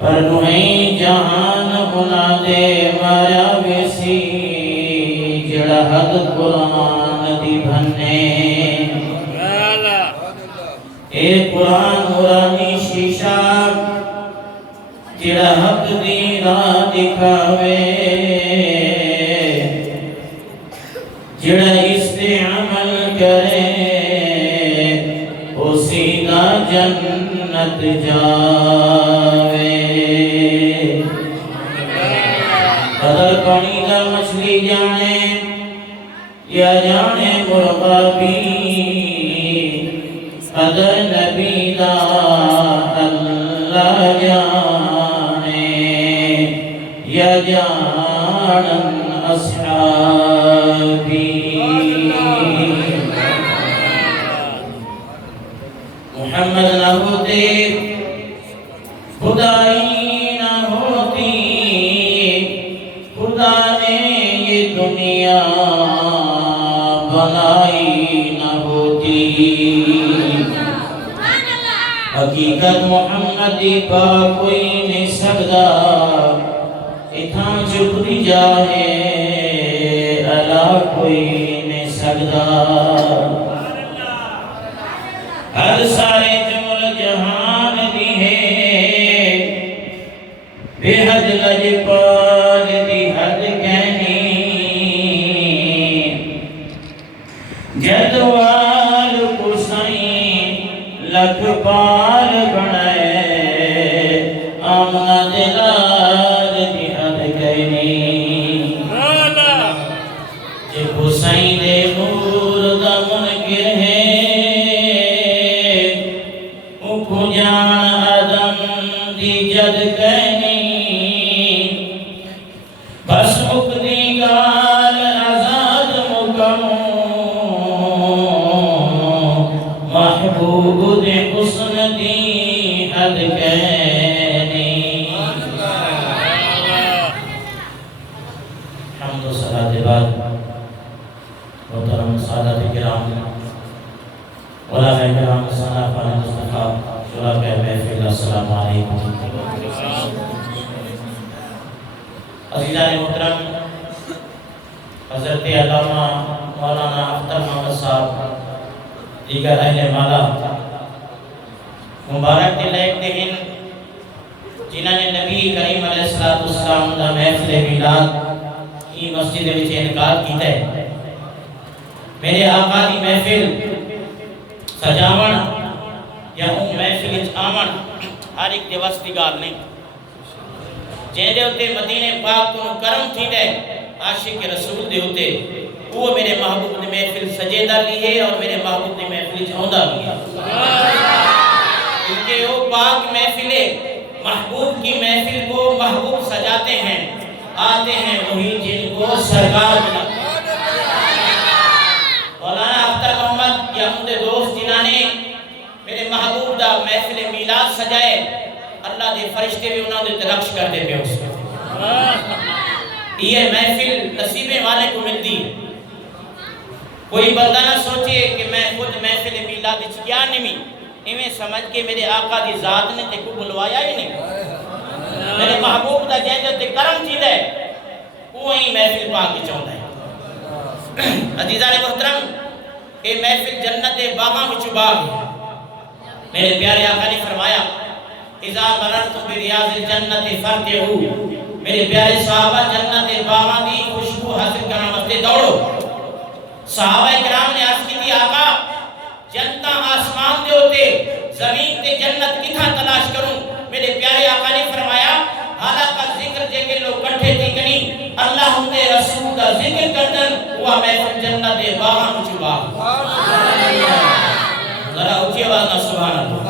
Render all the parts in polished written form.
پر نوہیں جہان بنا دے مایا ویسی جڑا حد قرآن دی بھنے اے قرآن نورانی شیشہ جڑا حق دی راہ دکھاوے جڑا اس پہ عمل کرے وہ سیدھا جنت جاوے قدر پانی دا مچھلی جانے یا جانے مرغا بھی قدر نبی دا اللہ جانے یا جانن اصحابی محمد نہ ہوتے خدائی نہ ہوتی خدا نے یہ دنیا بنائی نہ ہوتی حقیقت محمدی پا کوئی نہیں سکتا اتھاں چپ دی جاہے اللہ کوئی نہیں سکتا ہر سارے جمل جہان دی ہے بے حد لجپال دی حد کہنی جدوال قسائیں لکھ پال بنائے آمنہ دلال دی حد کہنی جے قسائیں دے نور دا منکر ہے جان آدم دی جد کہنی بس اکدی گال آزاد مکم محبوب دے حسن دی حد کہنی حمد و صلاة بعد محترم سادات کرام علماء کرام صنافان مصطفیٰ شرکاء محفل السلام علیکم عزیزان محترم حضرت علامہ مولانا اختر محمد صاحب دیگر اہل مالا مبارک دلائق دہن جنہوں نے نبی کریم علیہ السلام دا محفل میلاد کی مسجد وچ انعقاد کیتا ہے میرے آقا دی محفل سجاون یا محفل آمن ہر ایک دیوس کی گال نہیں جن دے ہوتے مدینہ پاک کو کرم تھی دے عاشق رسول دے ہوتے وہ میرے محبوب نے محفل سجیدہ لی ہے اور میرے محبوب نے محفل جھوندہ لی ہے کیونکہ وہ پاک محفل محبوب کی محفل کو محبوب سجاتے ہیں آتے ہیں وہی جن کو سرکار بنا مولانا اختر محمد یا ہمارے دوست جنہوں نے میرے محبوب دا محفل میلاد سجائے اللہ دے فرشتے بھی انہوں نے رقص کر دے پہ اس میں یہ محفل نصیبے والے کو ملتی کوئی بندہ نہ سوچے کہ میں خود محفل میلاد کیا نہیں میں سمجھ کے میرے آقا دی ذات نے تے کو بلوایا ہی نہیں میرے محبوب دا جہاں تے کرم چیز ہے وہی محفل پاک چاہتا ہے عزیزان محترم اے محفل جنت باغاں وچ باغ ہے میرے پیارے آقا نے فرمایا اذا مررتم بریاض الجنت فرتعوا میرے پیارے صحابہ جنت باغاں دی خوشبو حاصل کرنے واسطے دوڑو صحابہ کرام نے عرض کی تھی آقا جنت آسمان دے ہوتے زمین تے جنت کتھا تلاش کروں میرے پیارے آقا نے فرمایا حالانکہ ذکر جے کے لوگ کٹھے تھی کنی اللہ دے رسول دا ذکر کردن وہ محفل جنت باغاں وچ باغ ذرا اچھی آواز نہ سبحان اللہ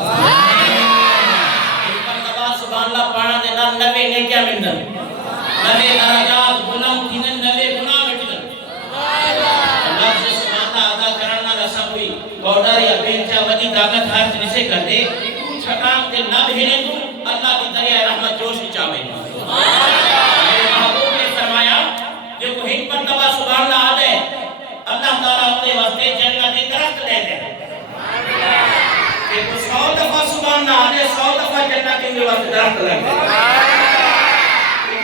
ایک مرتبہ سبحان اللہ پڑھنا دے نہ نوے نے کیا ملدن نوے درجات بلند تھینن نوے گناہ مٹدن اللہ سے سبحان اللہ ادا کرنا رسا کوئی بورڈر یا بینچا ودی طاقت حرف نسے کر دے چھکام دے نہ بھیرے تو اللہ کی دریائے رحمت جوش نچاوے میرے محبوب نے فرمایا جو کو ایک مرتبہ سبحان اللہ آدھے اللہ تعالیٰ اپنے واسطے جنت درخت لے دے کہ 100 دفعہ سبحان اللہ 100 دفعہ جنت کے واسطے درخت لگ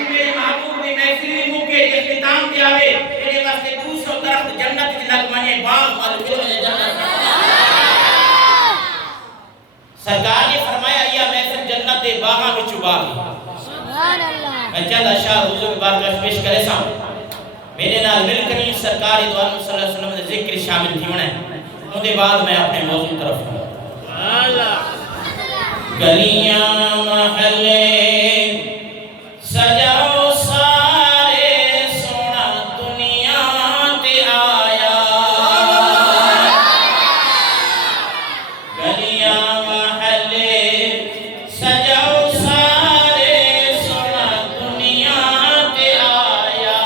میرے محبوب دی محفل موقع اختتام تے آوے میرے واسطے 200 درخت جنت کی لگ منے باغ مال جنت سرکار نے فرمایا یہ محفل جنت دے باغاں وچ باغ سبحان اللہ میں چند اشعار حضور کی بارگاہ پیش کرے سا میرے نال مل کر سرکار دو عالم صلی اللہ علیہ وسلم دے ذکر شامل تھی ہونا ہے ان کے بعد میں اپنے موضوع طرف گلیاں محلے سجاؤ سارے سونا دنیا تے آیا گلیاں محلے سجاؤ سارے سونا دنیا تے آیا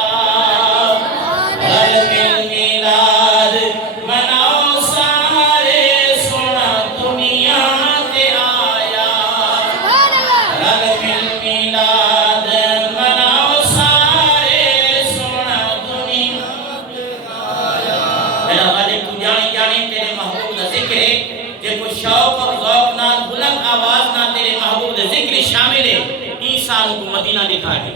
رل مل میلاد مناؤ سارے سونا دنیا تے آیا رل مل میلاد مناؤ سارے سونا دنیا تے آیا میرا غالب تو جانی جانی تیرے محبوب دا ذکر ہے جے کو شوق اور ذوق نال بلند آواز نال تیرے محبوب دا ذکر شامل ہے عیسیٰ کو مدینہ دکھا گئے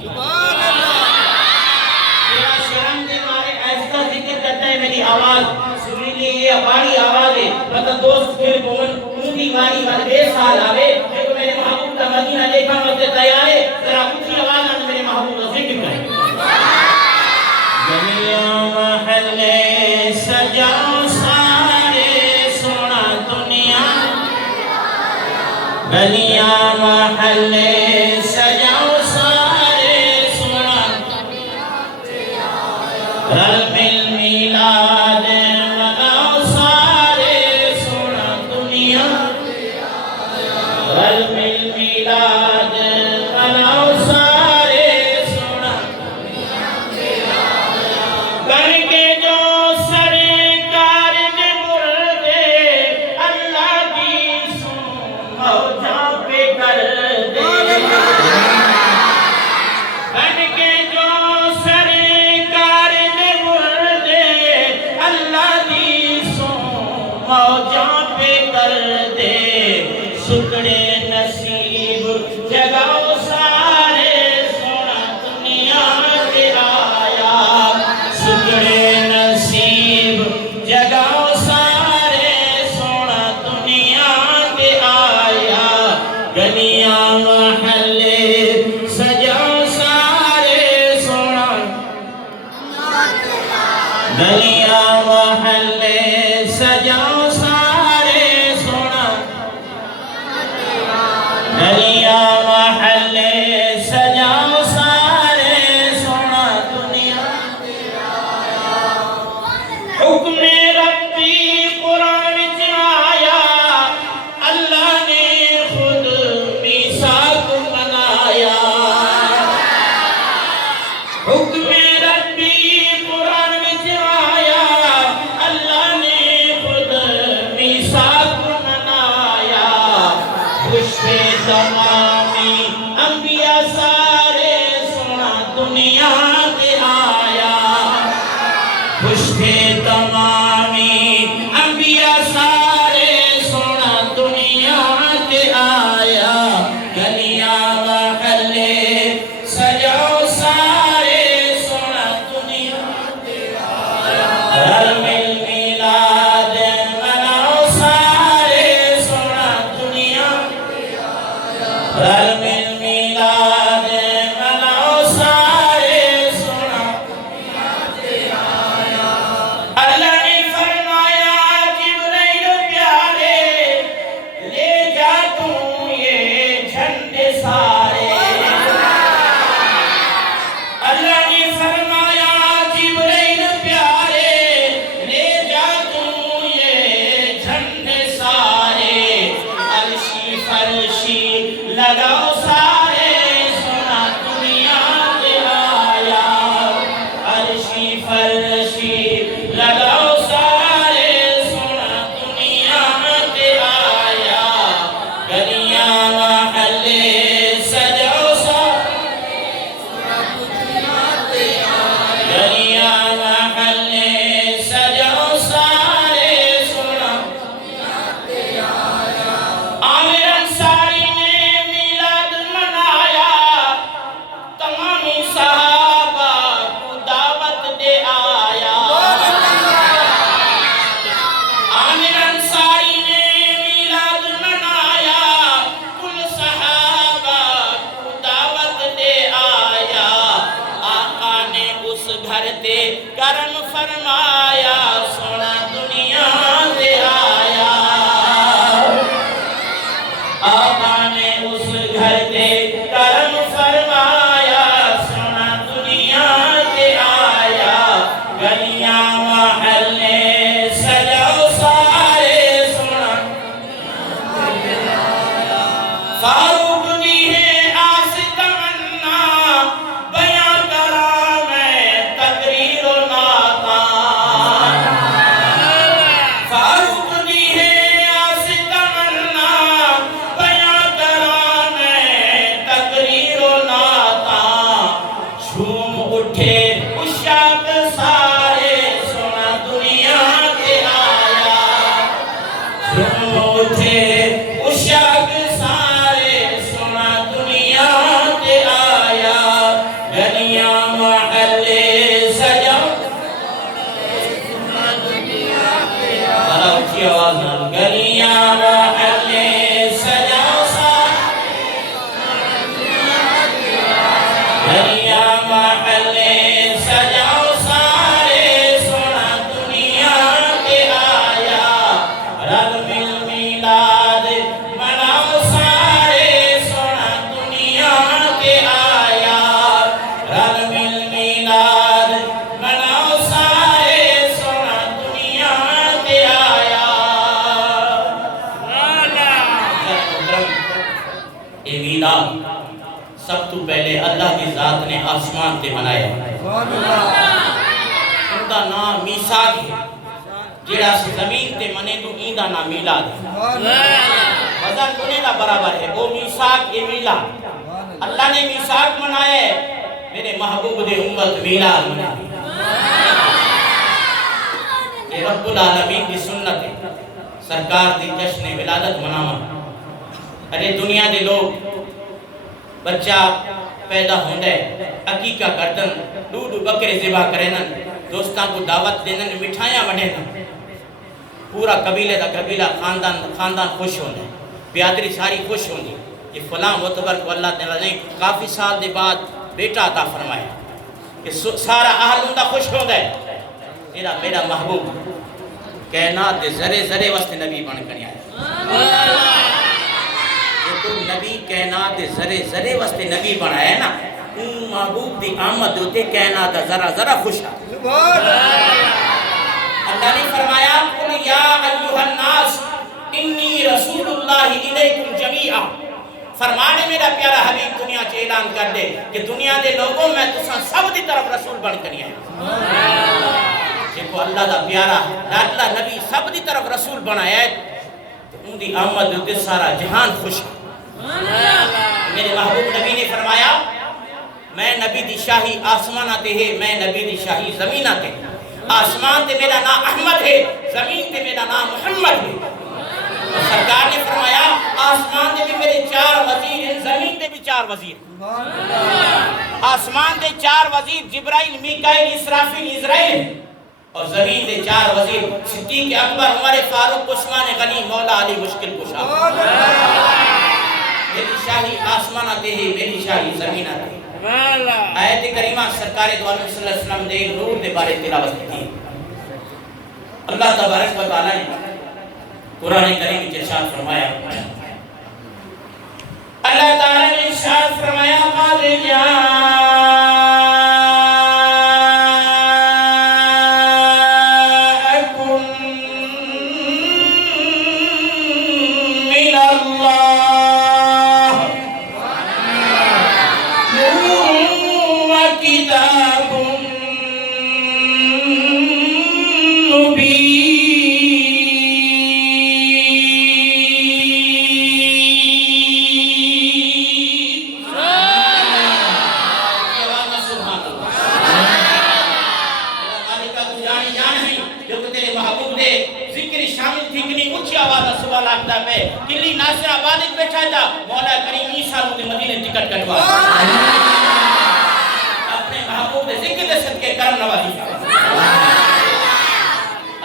تیرا شرم دے مارے ایسا ذکر کرتا ہے میری آواز سنیلی یہ باری آواز ہے مطلب دوست پھر بون اونی باری والے بے سال آوے لیکن میرے محبوب کا مدینہ دیکھا مجھے تیار ہے ذرا اونچی آواز نال میرے محبوب کا ذکر کریں گلیاں محلے سجاؤ سارے سونا دنیا گلیاں محلے سجاؤ سارے سونا رل مل میلاد مناؤ سارے سونا دنیا رل مل میلاد مناؤ سارے سونا کر کے جو سرکار نے مردے اللہ کی موجاں پہ کر دے کر کے جو سرکار نے مردے اللہ کی موجاں پہ کر دے شکرے نصیب جگاؤ سارے سونا دنیا تے آیا شکرے نصیب جگاؤ سارے سونا دنیا تے آیا گلیاں محلے سجاؤ سارے سونا گلیاں محلے سجاؤ سارے سونا گلیاں محلے سجاؤ سارے سونا دنیا حکم ربی قرآن وچ آیا اللہ نے خود میثاق بنایا حکم ربی قرآن وچ آیا اللہ نے خود میثاق بنایا خوشے تمامی انبیاء سارے سونا دنیا تے آیا خوشے تمامی انبیاء سارے سونا دنیا تے آیا گلیاں محلے سجاؤ سارے سونا دنیا تے آیا رل مل میلاد مناؤ سارے سونا دنیا تے آیا رل مل میلاد مناؤ سارے سونا اللہ نے فرمایا جبرائیل پیارے لے جا تو یہ جھنڈے سارے اللہ نے فرمایا جبرائیل پیارے لے جا تو یہ جھنڈے سارے عرشی فرشی لگاؤ سارے سونا دنیا تے آیا عرشی فرشی لگاؤ سارے سونا دنیا تے آیا گلیاں محلے سجاؤ سارے سونا دنیا تے آیا گلیاں محلے سجاؤ سارے سونا دنیا تے آیا عامر نے اس گھر پہ کرم فرمایا سونا دنیا کے آیا گلیاں محلے سجاؤ سارے سونا فاروق دی ہے آس تمنا بیاں کرا میں تقریر و نعتاں فاروق دی ہے آس تمنا بیاں کرا میں تقریر و نعتاں جھوم اٹھے عشاق سارے سونا دنیا کے آیا جھوم اٹھے عشاق سارے سونا دنیا کے آیا گلیاں محلے سجاؤ ذرا اچھی آواز نال گلیاں محلے سجاؤ سارے گلیاں محلے سجاؤ سارے سونا دنیا کے آیا رل مل میلاد مناؤ سارے سونا دنیا کے آیا رل مل میلاد مناؤ سارے سونا دنیا کے آیا یہ میلاد سب تو پہلے اللہ کی ذات نے آسمان تے منایا ان کا نام میثاق ہے جڑا زمین تے منے تو این دا نام میلاد ہے وزن دنے دا برابر ہے وہ میثاق یہ میلاد اللہ نے میثاق منایا ہے میرے محبوب دے امت میلاد منائی یہ رب العالمین کی سنت ہے سرکار دی جشن ولادت مناوا ارے دنیا دے لوگ بچہ پیدا ہوندے عقیقہ کردن ڈوڈو بکرے ذبح کرنن دوستاں کو دعوت دینن مٹھائیاں وڈھن پورا قبیلے دا قبیلہ خاندان خوش ہوندے بیادری ساری خوش ہوندی کہ فلاں معتبر کو اللہ تعالیٰ نے کافی سال دے بعد بیٹا عطا فرمایا کہ سارا اہل ہوندا خوش ہوندے میرا محبوب کائنات دے ذرے ذرے واسطے نبی بن کر آیا تو نبی کائنات دے ذرے ذرے واسطے نبی بنایا ہے نا محبوب دی آمد ہوتے کائنات دا ذرا ذرا خوش اللہ نے فرمایا قل یا ایوہ الناس انی رسول اللہ الیکم جمیعا فرمانے میرا پیارا حبیب دنیا سے اعلان کر دے کہ دنیا دے لوگوں میں تساں سب دی طرف رسول بن کر آیا جب اللہ دا پیارا لاڈلا نبی سب دی طرف رسول بنایا ہے تو ان دی آمد ہوتے سارا جہان خوش میرے محبوب نبی نے فرمایا میں نبی دی شاہی آسمان آتے ہیں میں نبی دی شاہی زمین آتے ہیں آسمان تے میرا نام احمد ہے زمین تے میرا نام محمد ہے سرکار نے فرمایا آسمان تے بھی میرے 4 وزیر ہیں زمین تے بھی 4 وزیر آسمان تے 4 وزیر جبرائیل میکائیل اسرافیل اسرائیل اور زمین تے 4 وزیر صدیق اکبر عمر فاروق عثمان غنی مولا علی مشکل کشا میری شاہی آسمان آتے ہیں میری شاہی زمین آتے ہیں آیت کریمہ سرکار دو عالم صلی اللہ علیہ وسلم دے نور دے بارے تلاوت کی اللہ تبارک و تعالی نے قرآن کریم میں ارشاد فرمایا اللہ تعالی نے ارشاد فرمایا قد جاءکم من اللہ کتاب مبین سبحان اللہ مالکہ تو جانی جان ہے جو کہ تیرے محبوب دے ذکر شامل تھی کنی اچھی آواز صبح لاکتا پہ کلی ناصر آبادت بیٹھا تھا مولا کریم عیسیٰ مجھے مدینے ٹکٹ کٹوا ذکر دے صدقے کرم نوازی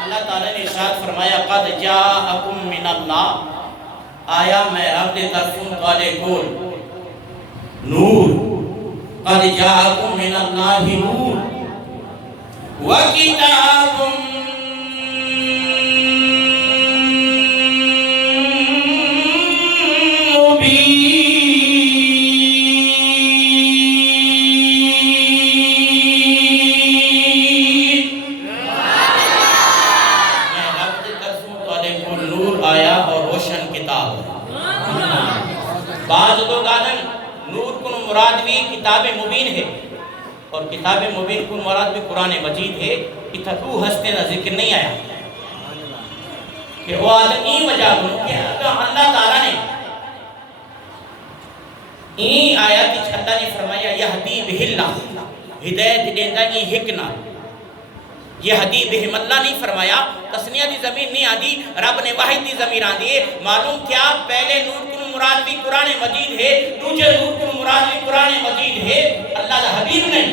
اللہ تعالیٰ نے ارشاد فرمایا قد جاءکم من اللہ آیا میں رب دے طرفوں والے کول نور قد جاءکم من اللہ نور وکتاب مبین بعض لوگ آدم نور کن مراد بھی کتاب مبین ہے اور کتاب مبین کن مراد بھی قرآن مجید ہے. اتھا دو ہستے نہ ذکر نہیں آیا کہ وہ آدم این وجہ کنو کہ اللہ تعالیٰ نے این آیات اللہ نے فرمایا یہدی بہ اللہ ہدایت دیندہ این ہکنا. یہ حدیث بہم اللہ نہیں فرمایا. تسنیہ دی زمین نہیں آدھی, رب نے واحد دی زمین آدھی ہے. معلوم کیا پہلے نور کن مراد بھی قرآن مجید ہے, دوجہ نور کن مراد بھی قرآن مجید ہے, اللہ دا حبیب نہیں.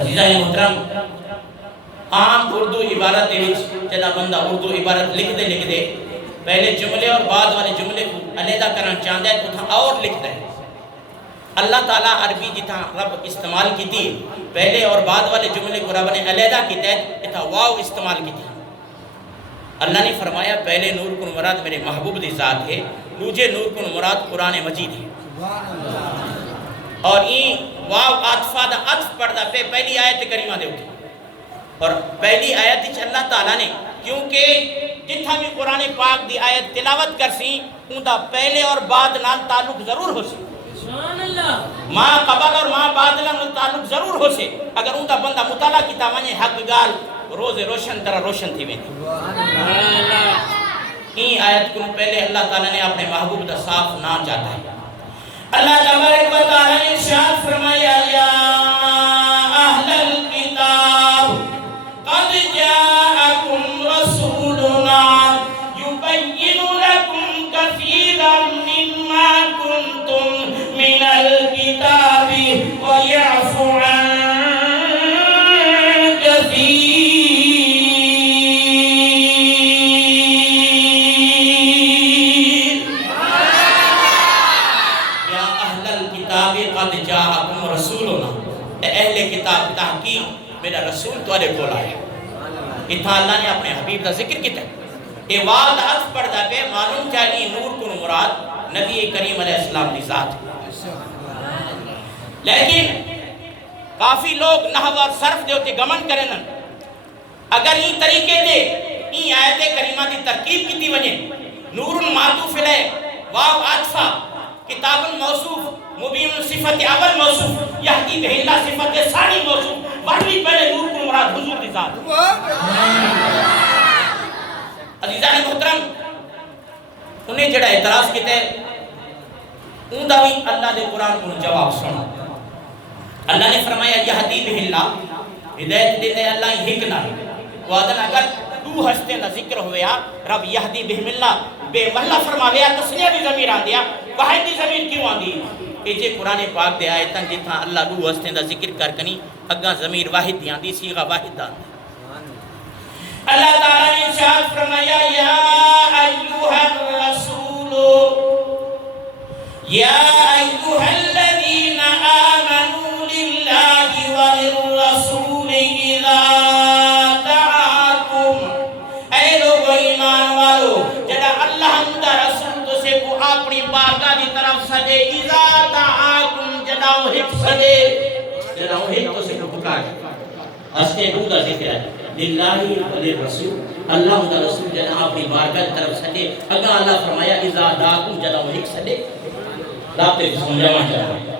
عزیزہ محترم, عام اردو عبارت جدا بندہ اردو عبارت لکھ دے پہلے جملے اور بعد والے جملے کو علیحدہ کرنا چاہتا ہے تو اور لکھ دے. اللہ تعالیٰ عربی جتنا رب استعمال کی تھی پہلے اور بعد والے جملے کو رب نے علیحدہ کی تحت اتنا واو استعمال کی تھی. اللہ نے فرمایا پہلے نور کن مراد میرے محبوب دی ذات ہے, دوجے نور کن مراد قرآن مجید ہے. اور این واو عطفہ دا عطف پڑھتا پہ پہلی آیت کریمہ دے اٹھے. اور پہلی آیت اللہ تعالیٰ نے کیونکہ جتھا بھی قرآن پاک دی آیت تلاوت کر سی ان دا پہلے اور بعد نال تعلق ضرور ہو سی. ماں قبل اور ماں بعد نال تعلق ضرور ہو سی. اگر ان دا بندہ مطالعہ کیتا مانے حق گال روز روشن طرح روشن تھی ویندی. این آیت کو پہلے اللہ تعالیٰ نے اپنے محبوب دا صاف نام جاتا ہے. اللہ تبارک و تعالیٰ نے ارشاد فرمایا یا اہل الکتاب قد جاءکم رسولنا یبین لکم کثیرا مما کنتم من الکتاب ویعفو عن کثیر. قد جاءکم رسولنا, اہل کتاب تحقیق میرا رسول تورے کول آیا. اتھا اللہ نے اپنے حبیب کا ذکر کیتا ہے. اے وعد عطف پڑھتا پہ معلوم چاہیے نور کن مراد نبی کریم علیہ السلام دی ذات ہے. لیکن کافی لوگ نحو اور صرف دے ہوتے گمن کریں. اگر یہ طریقے دے یہ آیت کریمہ دی ترکیب کیتی وجہ نور معطوف علیہ واو عطفہ کتاب موصوف مبین صفت اول موصوف یہدی بہ اللہ صفت ثانی موصوف ورلی پہلے نور کو مراد حضور کی ذات. عزیزان محترم, انہیں جڑا اعتراض کیتے ان دا بھی اللہ دے قرآن کو جواب سنا. اللہ نے فرمایا یہدی بہ اللہ ہدایت دیتے اللہ ہی ہکنا. وعدن اگر دو ہستے نہ ذکر ہویا رب یہدی بہم اللہ بے محلہ فرماویا تسلیہ بھی ضمیر آن دیا واحد دی ضمیر کیوں آن دی. کہ جے قرآن پاک دے آیتاں جتھاں اللہ دو ہستے دا ذکر کر کنی اگاں ضمیر واحد دی آن دی سیغہ واحد آن دی. اللہ تعالیٰ نے ارشاد فرمایا یا ایوہا الرسول یا ایوہا الذین آمنوا للہ وللرسول اذا دعاکم. اے لوگ ایمان والو جڑا اللہ دا رسول تو سے کو اپنی بارگاہ دی طرف سدے اذا دعاکم جڑا وہ ہک سدے جڑا وہ ہک تو سے کو پکار ہستے دو دا ذکر ہے للہ وللرسول اللہ دا رسول جڑا اپنی بارگاہ دی طرف سدے. اگر اللہ فرمایا اذا دعاکم جڑا وہ ہک سدے رابطے کو سمجھانا چاہتا ہے.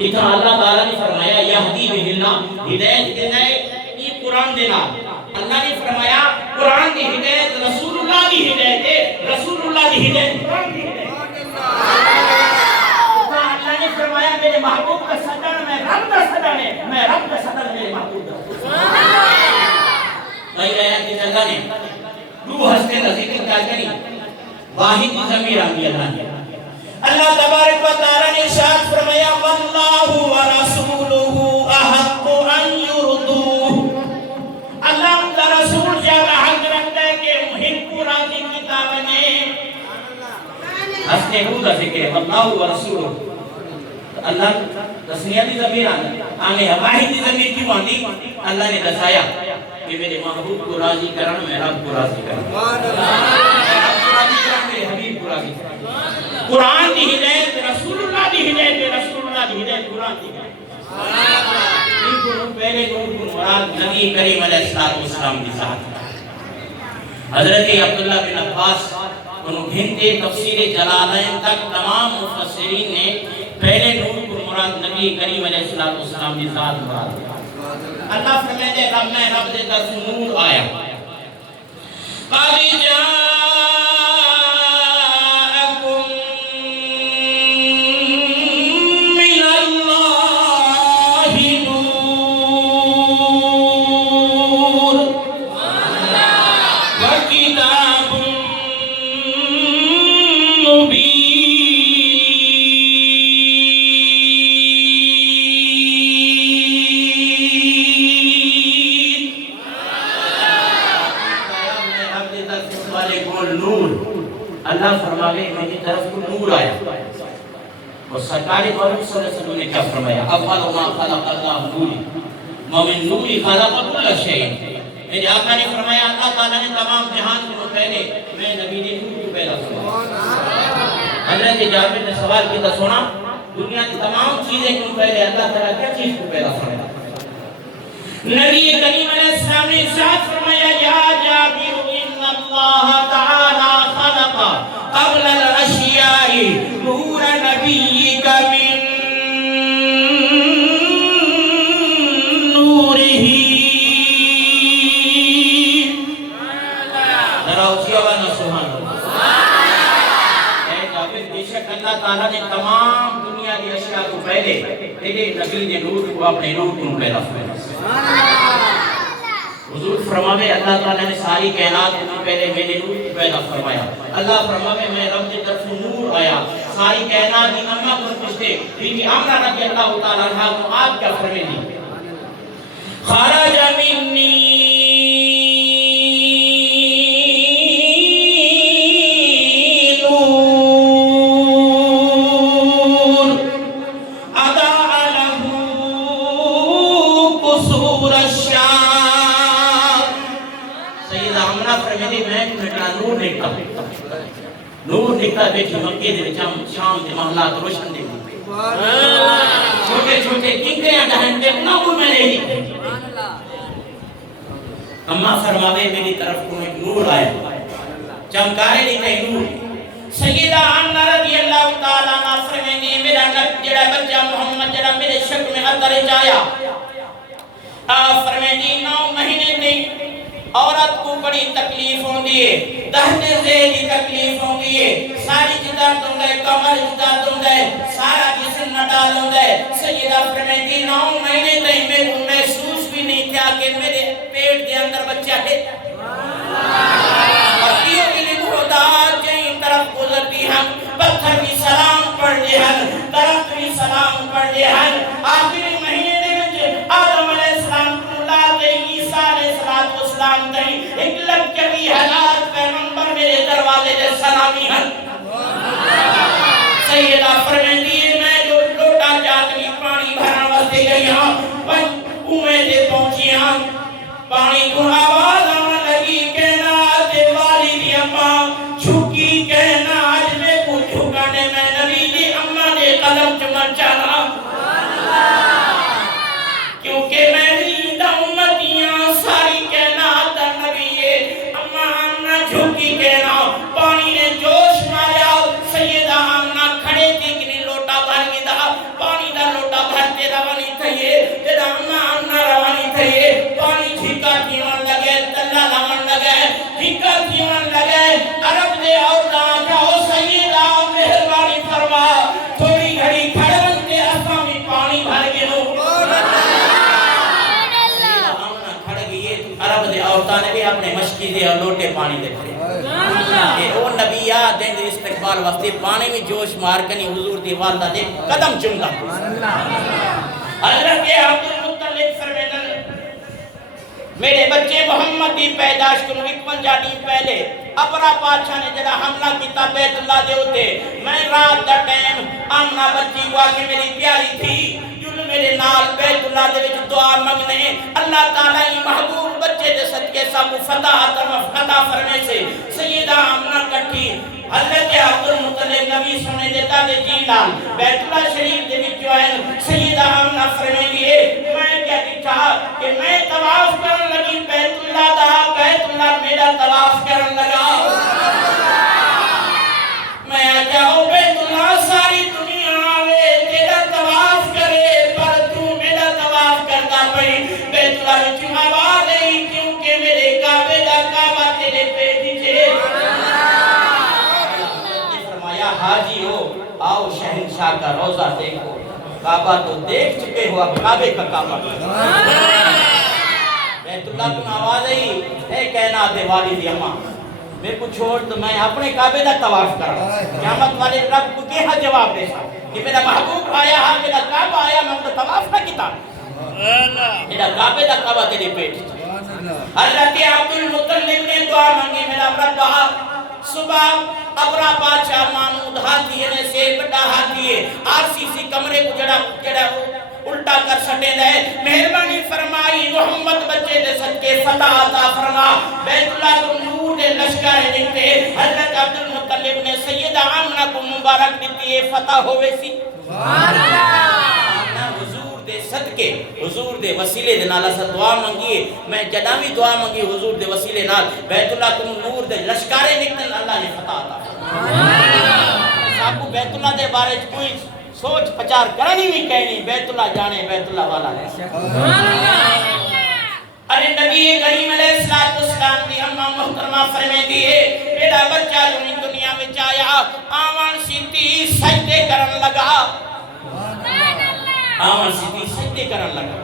اتنا اللہ تعالیٰ نے فرمایا یہدی بہ اللہ ہدایت دینا ہے یہ قرآن دینا. اللہ نے فرمایا قرآن دی ہدایت رسول اللہ دی ہدایت ہے, رسول اللہ دی ہدایت قرآن دی ہدایت. اللہ نے فرمایا میرے محبوب کا صدر میں رب کا صدر ہے, میں رب کا صدر میرے محبوب کا. غیر آیات کی اللہ نے دو ہستے کا ذکر کیا کری واحد ضمیر آن دی. اللہ نے اللہ تبارک و تعالی نے ارشاد فرمایا واللہ ورسولہ احق ان یرضوہ. اللہ کا رسول زیادہ حق رکھتا ہے کہ محب کو راضی کتاب نے ہستے ہو کا ذکر ہے واللہ ورسولہ. اللہ تسنیہ دی ضمیر آنے واحد دی ضمیر کیوں آنی؟ اللہ نے دسایا کہ میرے محبوب کو راضی کرنا میں رب کو راضی کرنا, رب کو راضی کرنا میرے حبیب کو راضی کرنا. قرآن دی ہدایت رسول اللہ دی ہدایت رسول اللہ دی ہدایت قرآن دی ہدایت. ان کو پہلے نور کو مراد نبی کریم علیہ السلام دی ذات. حضرت عبداللہ بن عباس ان گھنتے تفسیر جلالین تک تمام مفسرین نے پہلے نور کو مراد نبی کریم علیہ السلام کی ذات مراد دیا۔ اللہ فرمائے رب میں رب دے طرف نور آیا قَدْ جَاءَكُم مِّنَ اللَّهِ نُورٌ وَكِتَابٌ مُّبِينٌ۔ اللہ فرماوے میری طرف کو نور آیا اور سرکار محمد صلی اللہ علیہ وسلم نے کیا فرمایا اول ما خلق اللہ نوری ومن نوری خلق کل شیء۔ میرے آقا نے فرمایا اللہ تعالیٰ نے تمام جہان سے پہلے میں نبی نے نور کو پیدا فرمایا۔ حضرت جابر نے سوال کیا سونا دنیا کی تمام چیزیں کیوں پہلے اللہ تعالیٰ کیا چیز کو پیدا فرمایا؟ نبی کریم علیہ السلام نے ارشاد فرمایا یا جابر ان اللہ تعالی خلق قبل الاشیاء نور نبیک من نورہ۔ ذرا اسی آواز میں سبحان اللہ۔ اے جابر بے شک اللہ تعالیٰ نے تمام دنیا کی اشیاء کو پہلے تیرے نبی نے نور کو اپنے نور کو پیدا فرمایا۔ حضور فرماوے اللہ تعالیٰ نے ساری کائنات میں پہلے میرے نور کو پیدا فرمایا۔ اللہ فرماوے میں رب کی طرف نور آیا ساری کائنات کی امہ کو پوچھتے بی بی آمنہ رضی اللہ تعالیٰ عنہ کو آپ کیا فرمائیں؟ خرج منی نور اضاء له قصور الشام۔ سیدہ آمنہ فرمائی میں میرا نور نکتا نور نکتا بیٹھی مکے دے شام دے محلات روشن دے چھوٹے چھوٹے کنکریاں ڈہن دے نہ کوئی میں نہیں اما فرماوے میری طرف کو ایک نور آیا چمکارے نہیں کہیں نور۔ سیدہ آمنہ رضی اللہ تعالیٰ عنہ فرمائیں میرا جڑا بچہ محمد جڑا میرے شک میں اندر جایا فرمائیں 9 مہینے تھی عورت کو بڑی تکلیف ہوں دیئے دہنے زیلی تکلیف ہوں دیئے ساری جدار دوں گئے کمر جدار دوں گئے سارا جسم نٹال ہوں گئے۔ سیدہ فرمائیں 9 مہینے تھی میں کو محسوس بھی نہیں تھا کہ میرے پیٹ دے اندر بچہ ہے اور دیو کے لئے خدا جائیں طرف گزرتی ہم پتھر بھی سلام پڑھ لے ہن درخت بھی سلام پڑھ لے ہن آخری مہینے دے آدم علیہ السلام کو اللہ دے عیسیٰ علیہ السلام دیں ایک لکھوی حالات پیغمبر میرے دروازے دے سلامی ہن۔ سیدہ فرمائیں دیئے میں جو لوٹا جاتی پانی بھرنا واسطے گئی ہاں اوے دے پہنچی ہاں پانی کو آواز آن لگی کہنا دے والدی اماں چھکی کہنا آج میں کو چھکانے میں نبی دی اماں دے قدم چمن چانا کیونکہ میں ہی دا امتیاں ساری کہنا دا نبی اماں آمنہ چھکی کہنا پانی نے جوش ماریا سیدہ آمنہ کھڑے تھی کنی لوٹا بھر گی دا پانی دا لوٹا بھرتے روانی تھئیے تیرا اماں آمنہ روانی تھئیے پانی جھکا تھیون لگے تلہ لمن لگے جھکا تھیون لگے عرب دے عورتاں جاؤ سیدہ مہربانی فرما تھوڑی گھڑی کھڑے بنتے اسامی پانی بھر گئے ہو سیدہ آمنہ کھڑ گئی عرب دے عورتاں نے بھی اپنے مشکی دے اور لوٹے پانی دے کھڑے کہ او نبیات دیں دے استقبال وقتی پانی میں جوش مار کنی حضور دی والدہ دے قدم چمتا حضرت عبدالمطلب فرمیدن میرے بچے محمد دی پیداش کنو 51 دن پہلے اپنا پادشاہ نے جڑا حملہ کیتا بیت اللہ دے ہوتے میں رات دا ٹائم آمنہ بچی ہوا کہ میری پیاری تھی جن میرے نال بیت اللہ دے وچ دعا منگنے اللہ تعالیٰ ہی محبوب بچے دے صدقے سب فتح فرمے سے سیدہ آمنہ کٹھی حضرت عبدالمطلب نبی سنے دیتا دے جیلال بیت اللہ شریف دے وچ جو ہے سیدہ آمنہ فرمے لیے میں کیا چاہا کہ میں طواف کرن لگی بیت اللہ دا بیت اللہ میرا طواف کرن لگا شہنشاہ کا روزہ دیکھو، کعبہ تو دیکھ چکے ہو، اب کعبے کا کعبہ بیت اللہ کو آواز آئی، اے کائنات والد اماں میرے کو چھوڑ تو میں اپنے کعبے دا طواف کرا. قیامت والے رب کو کیا جواب دے سا کہ میرا محبوب آیا ہاں، میرا کعبہ آیا، میں تو طواف نہ کیتا، میرا کعبے دا کعبہ تیرے پیٹ. حضرت عبد المطلب نے دعا مانگی، میرا رب صبح ابرا بادشاہ محمود ہاتھی نے سے بڑا ہاتھی ہے RCC کمرے کو جڑا الٹا کر سٹے دے، مہربانی فرمائی محمد بچے دے صدقے فتح عطا فرما. بیت اللہ کو نور دے لشکر نکلے، حضرت عبد المطلب نے سیدہ آمنہ کو مبارک دیتی ہے، فتح ہوئے سی. سبحان اللہ. حضور دے صدقے، حضور دے وسیلے دے نال اسا دعا منگیے. میں جداں بھی دعا منگی حضور دے وسیلے نال بیت اللہ کو نور دے لشکر نکلن، اللہ نے فتح عطا فرما. سب کو بیت اللہ دے بارے کوئی سوچ پچار کرنی نہیں کہنی، بیت اللہ جانے بیت اللہ والا ہے. ارے نبی کریم علیہ السلام دی اماں محترمہ فرمائے دیئے، میرا بچہ جو دنیا میں آیا آوان سیتی سجدے کرن لگا، آوان سیتی سجدے کرن لگا.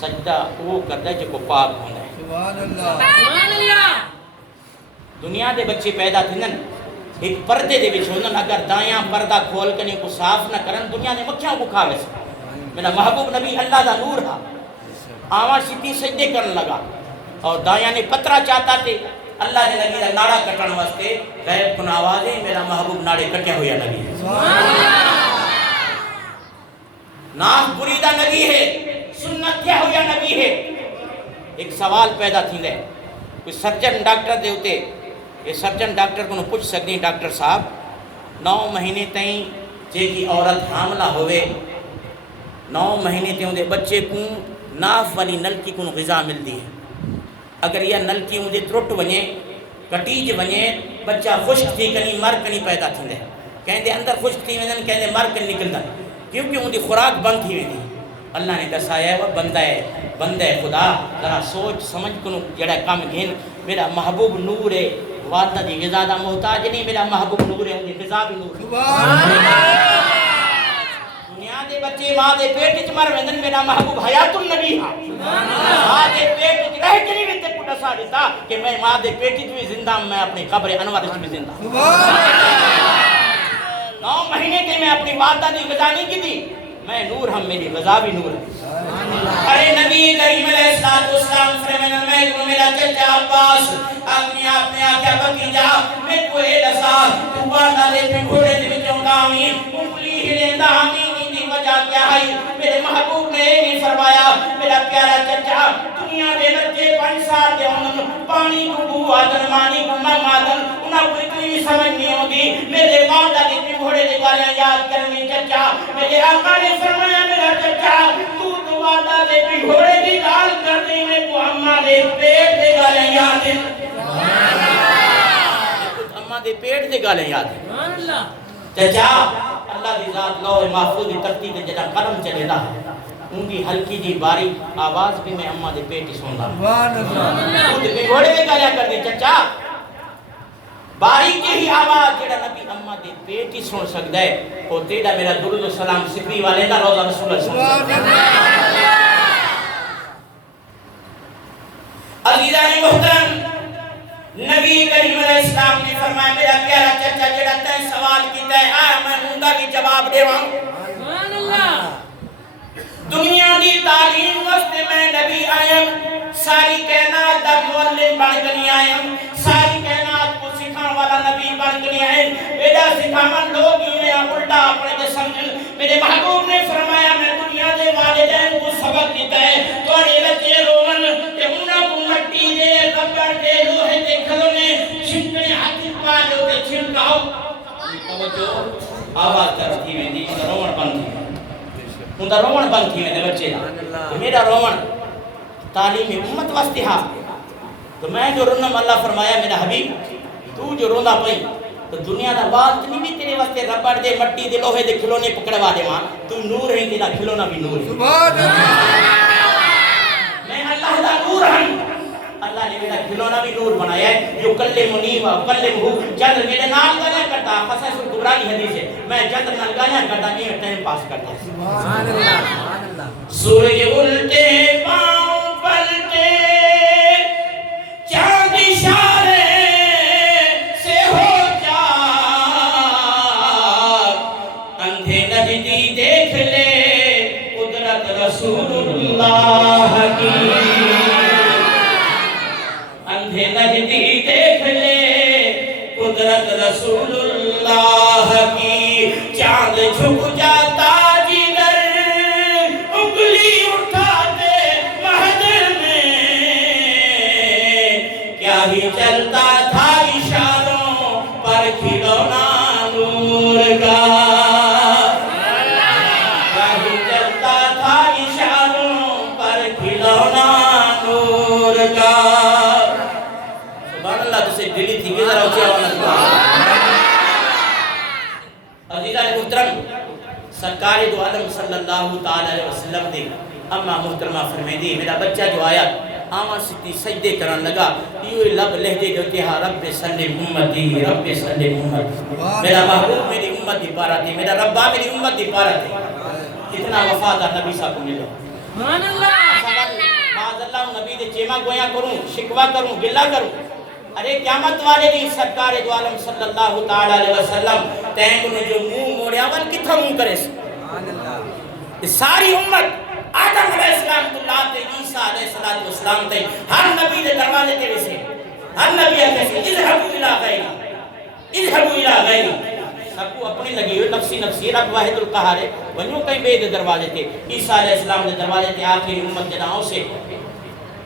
سجدہ وہ کرتا ہے جو کو پاک ہونا ہے. دنیا دے بچے پیدا تھے ایک پردے دے وچ ہوندن، اگر دایاں پردہ کھول کے کو صاف نہ کرن دنیا نے مکھیاں کو کھاوے سے. میرا محبوب نبی اللہ دا نور تھا، آواں سیدھی سجدے کرن لگا اور دایاں نے پترا چاہتا تھے. اللہ نے نبی دا ناڑا کٹن واسطے غیب کن آوازیں میرا محبوب ناڑے کٹیا ہویا نبی ہے. ناف بریدہ نبی ہے، سنت کیا ہویا نبی ہے. ایک سوال پیدا تھی لے، کوئی سرجن ڈاکٹر دے ہوتے، یہ سرجن ڈاکٹر کو پوچھ سکتی ڈاکٹر صاحب 9 مہینے تائیں جے کی عورت حاملہ ہوئے، 9 مہینے تائیں دے بچے کو ناف والی نلکی کو غذا ملتی ہے. اگر یہ نلکی مجھے ترٹ ونجے کٹیج ونجے بچہ خشک تھی کنی مر کنی پیدا تھی لے، کہیں دے اندر خشک تھی ونجن کہیں دے مر کنی نکلتا کیونکہ مجھے خوراک بند تھی ویندی. اللہ نے دسایا ہے وہ بندہ ہے خدا ذرا سوچ سمجھ کنو جڑا کام گھن. میرا محبوب نور ہے، والدہ دی غذا دا محتاج نہیں، میرا محبوب نور ہے، ان غذا بھی نور ہے. دنیا دے بچے ماں دے پیٹ وچ مر ویندن، میرا محبوب حیات النبی ہاں. ماں دے پیٹ وچ رہ کے نہیں ویندے کو دسا دیتا کہ میں ماں دے پیٹ وچ بھی زندہ، میں اپنی قبر انور وچ بھی زندہ. 9 مہینے کے میں اپنی والدہ دی غذا نہیں کی تھی، میں نور ہم، میری غذا بھی نور ہے. ارے نبی کریم علیہ السلام فرمایا میں کو میرا چچا عباس اپنے آکھیا بکی جا میں کو اے دسا تو والدہ دے پھوڑے دے وچوں گاویں انگلی ہلیندا ہمیں دی وجہ کیا ہے. میرے محبوب نے نہیں فرمایا میرا پیارا چچا دنیا دے بچے 5 سال دے ہون پانی کو بو آدن مانی کو مادن انہاں کو کوئی سمجھ نہیں ہوندی. میرے والدہ دے پھوڑے دے گالیاں یاد کرنی چچا. میرے آقا نے فرمایا میرا چچا تو والدہ دے پھوڑے دی گال کر دی میں کو اماں دے پیٹ دے گالیاں یاد ہیں. اماں دے پیٹ دے گالیاں یاد ہیں. چچا اللہ دی ذات لوح محفوظ دی تختی تے جڑا قلم چلے دا ان دی ہلکی جی باری آواز بھی میں اماں دے پیٹ ہی سندا. سبحان اللہ. تے گھوڑے دے گالیاں کر دی چچا باری کی ہی آواز جڑا نبی اماں دے پیٹ ہی سن سکدا ہے او تیرا میرا درود و سلام سپی والے دا روزہ رسول اللہ. سبحان اللہ. عزیزان محترم نبی کریم علیہ السلام نے فرمایا میرا پیارا چچا جڑا تے سوال کیتا ہے آیا میں اوندا بھی جواب دیواں. سبحان اللہ. دنیا دی تعلیم واسطے میں نبی آیا، ساری کائنات دا معلم بن کے آیا، ساری کائنات کو سکھانے والا نبی بن کے آیا. میرا سکھاون لوگ ہی میں الٹا اپنے دے سمجھ. میرے محبوب نے فرمایا میں دنیا دے والدین کو سبق دیتا ہے تواڈے بچے روون تے انہاں کو مٹی دے ربڑ دے لوہے دے کھلونے چھنکنے ہاتھ پا دے تے چھنکاؤ توجہ آواز کرتی ویندی روون بند تھی ان دا رومن بند تھی میں بچے میرا رومن تعلیم امت واسطے ہاں. تو میں جو رونم اللہ فرمایا میرا حبیب تو جو روندا پئی تو دنیا دا بات نہیں بھی تیرے واسطے ربڑ دے مٹی دے لوہے دے کھلونے پکڑوا دے ماں تو نور ہے تیرا کھلونا بھی نور ہے. سبحان اللہ. میں اللہ دا نور ہوں. اللہ نے میرا کھلونا بھی نور بنایا ہے جو کلے منی و کلے ہو چندر میرے نال گانا کرتا خصائص الکبریٰ کی حدیث ہے میں چندر نال گانا کرتا نہیں ٹائم پاس کرتا سبحان اللہ سورج الٹے پاؤں پلٹے چاند اشارے سے ہو جا اندھے نجدی دیکھ لے قدرت رسول اللہ کی اندھے نجدی دیکھ لے قدرت رسول اللہ کی چاند جھک جاتا جگر انگلی اٹھاتے مہد میں کیا ہی چلتا تھا اشاروں پر کھلونا نور کا کیا ہی چلتا تھا اشاروں پر کھلونا نور کا سبحان اللہ تسے دلی تھی کہ ذرا اچھی آواز عزیزان محترم سرکار دو عالم صلی اللہ تعالی علیہ وسلم دے اما محترمہ فرمائے دی میرا بچہ جو آیا آمان سکتی سجدے کرن لگا یہ لب لہجے جو کہا رب سلم امتی رب سلم امتی میرا محبوب میری امت دی پارا تھی میرا ربا میری امت دی پارا تھی کتنا وفادار نبی صاحب کو ملو سبحان اللہ نبی دے چیمہ گویا کروں شکوہ کروں گلہ کروں ارے قیامت والے نہیں سرکار دو عالم صلی اللہ تعالی علیہ وسلم تین انہوں جو منہ موڑیا ول کتھا منہ کرے ساری امت آدم علیہ السلام تو لاتے عیسیٰ علیہ السلام تے ہر نبی دے دروازے تے ویسے ہر نبی کیسے اذهبوا الى غیری اذهبوا الى غیری سب کو اپنی لگی ہوئی نفسی نفسی رب واحد القہار ہے ونیوں کہیں بے دے دروازے تے عیسیٰ علیہ السلام دے دروازے تے آخری امت جناؤں سے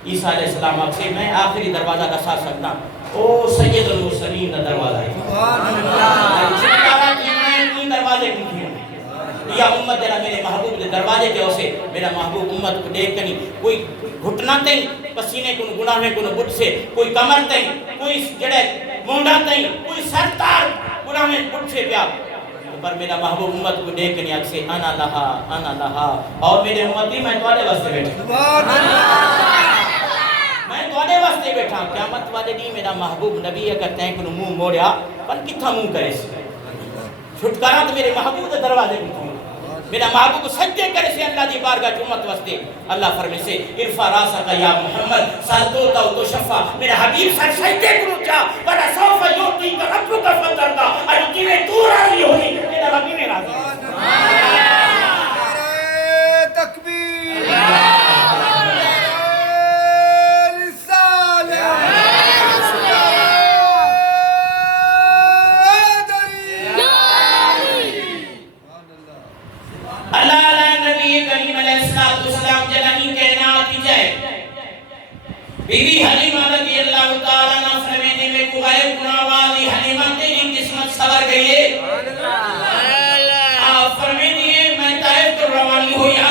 عیسیٰ علیہ السلام آپ سے میں آخری دروازہ کا ساتھ سکتا او سید المرسلین کا دروازہ ہے سبحان اللہ دروازے کی تھی یا امت دینا میرے محبوب دے دروازے کے اسے میرا محبوب امت کو دیکھ کنی کوئی گھٹنا تیں پسینے کو گناہ میں کو بٹ سے کوئی کمر تیں کوئی جڑے مونڈا تیں کوئی سرتار گناہ میں بٹ سے پیا پر میرا محبوب امت کو دیکھ کنی اکسے انا لہا اور میرے امتی میں توڑے واسطے بیٹھا سبحان اللہ میں توڑے واسطے بیٹھا قیامت والے نہیں میرا محبوب نبی اگر تین کنو منہ موڑیا پر کتھا منہ کرے چھٹکارا تو میرے محبوب دے دروازے بھی تھوں میرا محبوب سجدے کرے سے اللہ دی بارگاہ جمعت واسطے اللہ فرمے سے ارفع راسک یا محمد سر دوتا و تو شفا میرا حبیب سر سجدے کرو چاہ ورہ سوف یوتی کا رب کا فتر دا اور کیوے تو راضی ہوئی میرا حبیب راضی تکبیر بی بی حلیمہ رضی اللہ تعالیٰ عنہ فرمینے میں کو غیب گناہوازی حلیمہ تیری قسمت سور گئی ہے آپ فرمینے میں طائف تو روانی ہویا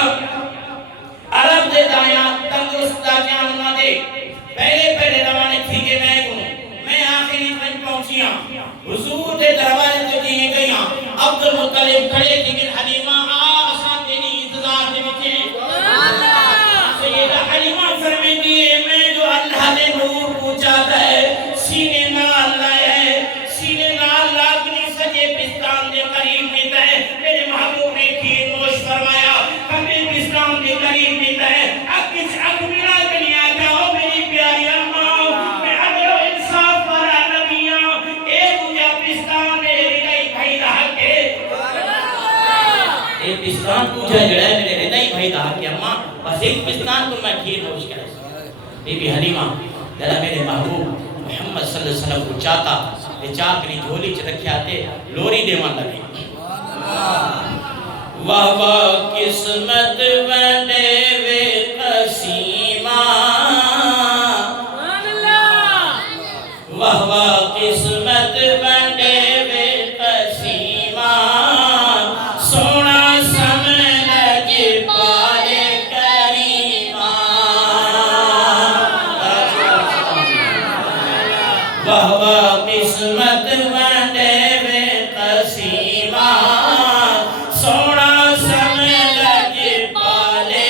عرب دے دایا تندرستہ جاننا دے پہلے روانے تھی کہ میں گنوں میں آخری پنج پہنچیاں حضور دے دروازے تو دیئے گئیاں عبد المطلب کھڑے تھی کہ حلیمہ آسان تیری انتظار دے بچے سیدہ حلیمہ فرمینے میں اللہ نے نور پوچھاتا ہے سینے نال لائے ہے سینے نال لاغنی سجے پستان دے قریب میتا ہے میرے محبوب نے کھیر نوش فرمایا کبھی پستان دے قریب میتا ہے اکس اکملا کنی آجاؤ میری پیاری اماں میں عدل و انصاف پارا نبیاں ایک مجھا پستان دے ردائی بھائی رہا کے ایک پستان پوچھا جڑا ہے میرے ردائی بھائی رہا کے اماں بس ایک پستان کو میں کھیر نوش کرے بی بی حلیمہ جڑا میرے محبوب محمد صلی اللہ علیہ وسلم کو چاہتا یہ چاکری جھولی چھ رکھے آتے لوری دیوان لگے واہ قسمت بنے وے قسیمہ واہ قسمت بنے وے قسیمہ سونا سمنج پالے کریمہ واہ قسمت بنے وے قسیمہ سونا سمنج پالے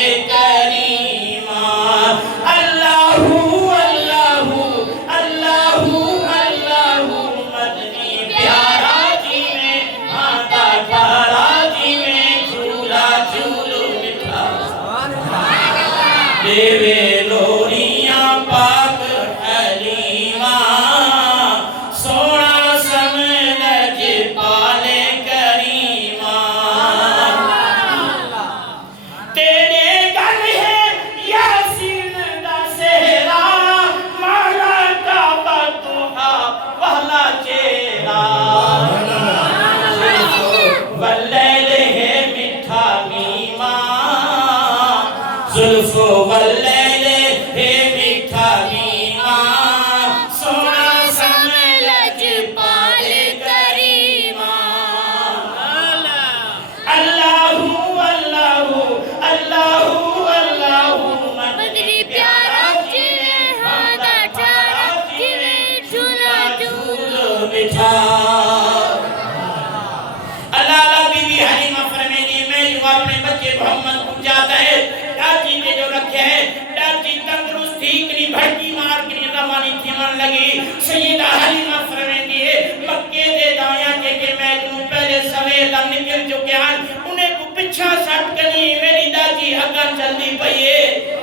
محمد کو چاہتا ہے ڈاچی کے جو رکھے ہیں ڈاچی تندرست ٹھیک نہیں بھڑکی مار کے نہیں روانی تھیمن لگی سیدہ حلیمہ فرمین دیئے مکے دے دایا کہ میں تم پہلے سویر دا نکل چکے ہیں انہیں کو پچھا سٹ کنی میری ڈاچی حقاں چل دی پئیے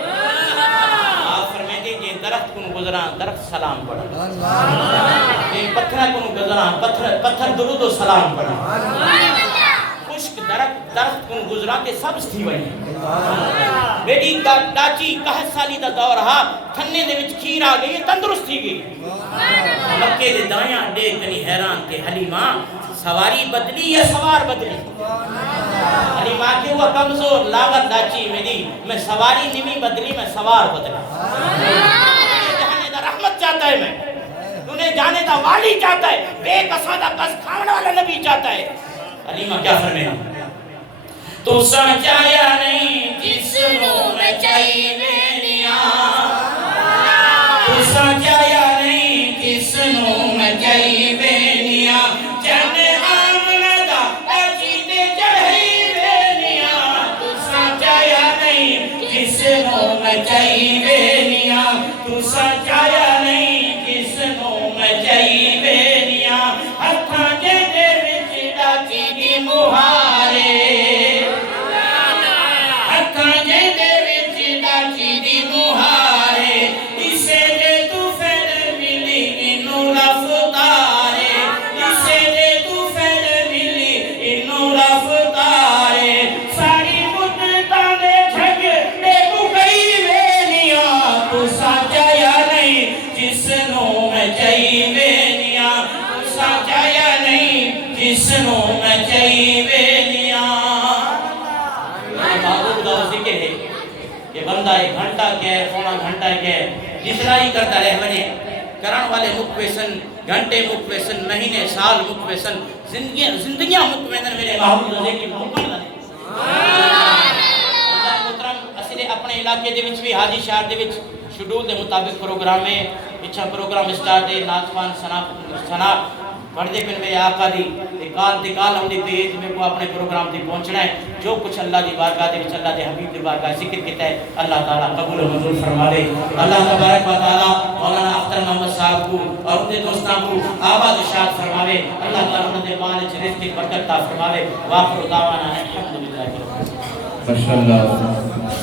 آپ فرمین دی جی درخت کن گزران درخت سلام پڑھا پتھر کن گزران پتھر درود و سلام پڑھا خشک درخت کن گزران کے سبز تھی وئی میری ڈاچی 10 سالی دا دور رہا تھنے دے وچ کھیر آ گئی تندرست تھی گئی مکے دے دایاں دے کنی حیران کہ حلیمہ سواری بدلی یا سوار بدلی حلیمہ کہ وہ کمزور لاغت ڈاچی میری میں سواری نمی بدلی میں سوار بدلا جانے دا رحمت چاہتا ہے میں انہیں جانے دا والی چاہتا ہے بے قصہ دا قص کھاونا والا نبی چاہتا ہے حلیمہ کیا فرمینا تو سچایا نہیں جس نو میں چاہی وینیا تو سچایا نہیں جس نو میں چاہی وینیا جن آمنہ دا اجیدے چڑھی وینیا تو سچایا نہیں جس نو میں چاہی وینیا تو سچایا نہیں جس نو میں چاہی وینیا ہتھاں جے دے وچ ڈاچی دی مہارے جسنوں میں چاہی ویلیاں محبوب دا ذکر ہے کہ بندہ ایک گھنٹہ کے پونا گھنٹہ کے جتنا ہی کرتا رہ بنے کرن والے مکویسن گھنٹے مکویسن مہینے سال مکویسن زندگیاں مکویسن میرے محبوب دا ذکر مکمل ہے محترم اسلے اپنے علاقے دے وچ بھی حاجی شہر دے وچ شیڈول دے مطابق پروگرام ہے پچھا پروگرام سٹارٹ ہے ناتوان سنا پڑھتے پھر میرے آقا دی دکال ہم دی پیج میں کو اپنے پروگرام دی پہنچنا ہے جو کچھ اللہ دی بارگاہ دے اللہ دے حبیب دی بارگاہ ذکر کیتا ہے اللہ تعالیٰ قبول و منظور فرما دے اللہ تبارک و تعالیٰ مولانا اختر محمد صاحب کو اور ان کے دوستان کو آباد و شاد فرماوے اللہ تعالیٰ ان کے مال رزق برکت عطا فرماوے واخر دعوانا الحمدللہ ماشاءاللہ